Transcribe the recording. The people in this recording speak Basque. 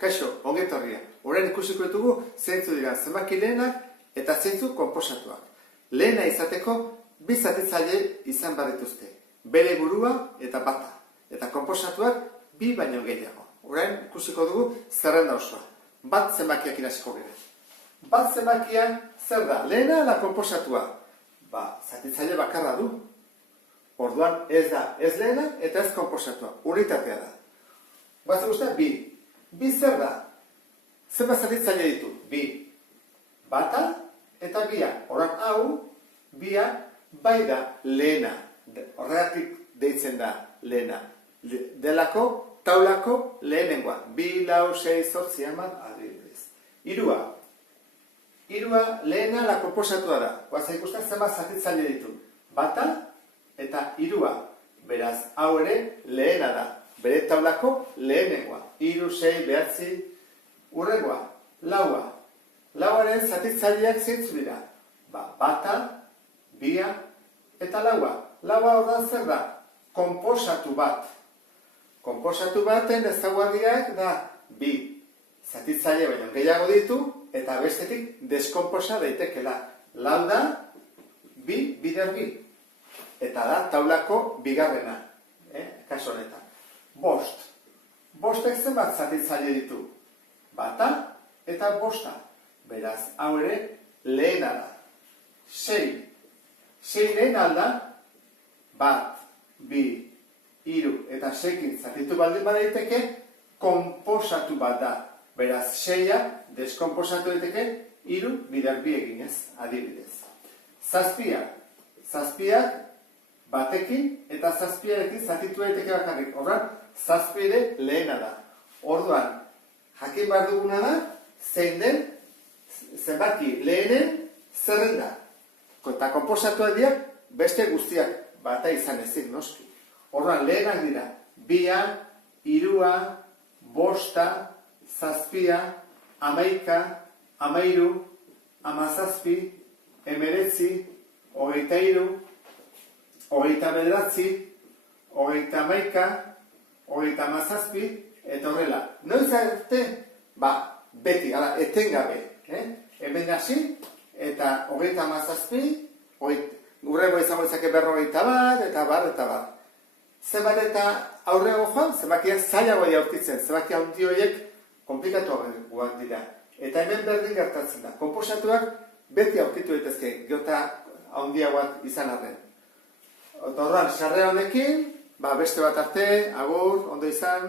Kaixo, ongetorria. Orain ikusiko ditugu zeintzu dira zenbaki lehenak eta zeintzu konposatuak. Lehena izateko bi zatitzaile izan behar dituzte. Bere burua eta bata. Eta konposatuak bi baino gehiago. Orain ikusiko dugu zerrenda osoa. Bat zenbakiak irasiko gara. Bat zenbakia zer da? Lehena ala konposatua? Zatitzaile bakarra du. Orduan ez da ez lehena eta ez konposatua. Unitatea da. Guazen guztia, bi. Bi zer da? Zenbat zatitzaile ditu? Bi. Bata eta bia. Horan hau, bia, bai da lehena. Horregatik deitzen da lehena. Delako, taulako lehenengoa. 2, 4, 6, 8, hamar, adibidez. Hirua. Hirua lehena la konposatua da. Guazen ikusten zenbat zatitzaile ditu. Bata eta hirua. Beraz, hau ere lehena da. Bere taulako lehenengoa. 3, 6, 9, urrengoa. Laua. Lauaren zatitzaileak zeintzu dira. Bata, bia eta laua. Laua ordan zer da? Konposatu bat. Konposatu baten ezaugarriak da bi zatitzaile baino gehiago ditu eta bestetik deskonposa daitekela. Lau da, bi bider bi. Eta da taulako bigarrena. Kaso honetan. Bost. Bostek zenbat zatitzaile ditu? Bata eta bosta. Beraz, hau ere lehena da. 6. 6 lehen alda, bat, bi, hiru eta 6 zatitu baldin badaiteke, konposatu bat da. Beraz, 6a deskonposatu daiteke, 3 bider bi eginez, adibidez. Zazpia. Zazpiak batekin eta zazpiarekin zatitu daiteke bakarrik. Horran, zazpi ere lehena da. Orduan, jakin behar duguna da, zein den zenbaki lehenen zerrenda. Eta konposatuak dira beste guztiak bata izan ezik noski. Orduan, lehenak dira, bia, hirua, bosta, zazpia, 11, 13, 17, 19, 23, 29, 31, 37, eta horrela. Noiz arte? Beti, etengabe. Hemen hasi, eta 37, gurrengo izango izake 41, eta bar. Zenbat eta aurrego joan, zenbakiak zailagoa aurkitzen, zenbaki handi horiek komplikatuagoak dira. Eta hemen berdin gertatzen da. Konposatuak beti aurkitu daitezke, geota handiagoak izan arren. Eta horren, sarrera honekin, beste bat arte, agur, ondo izan.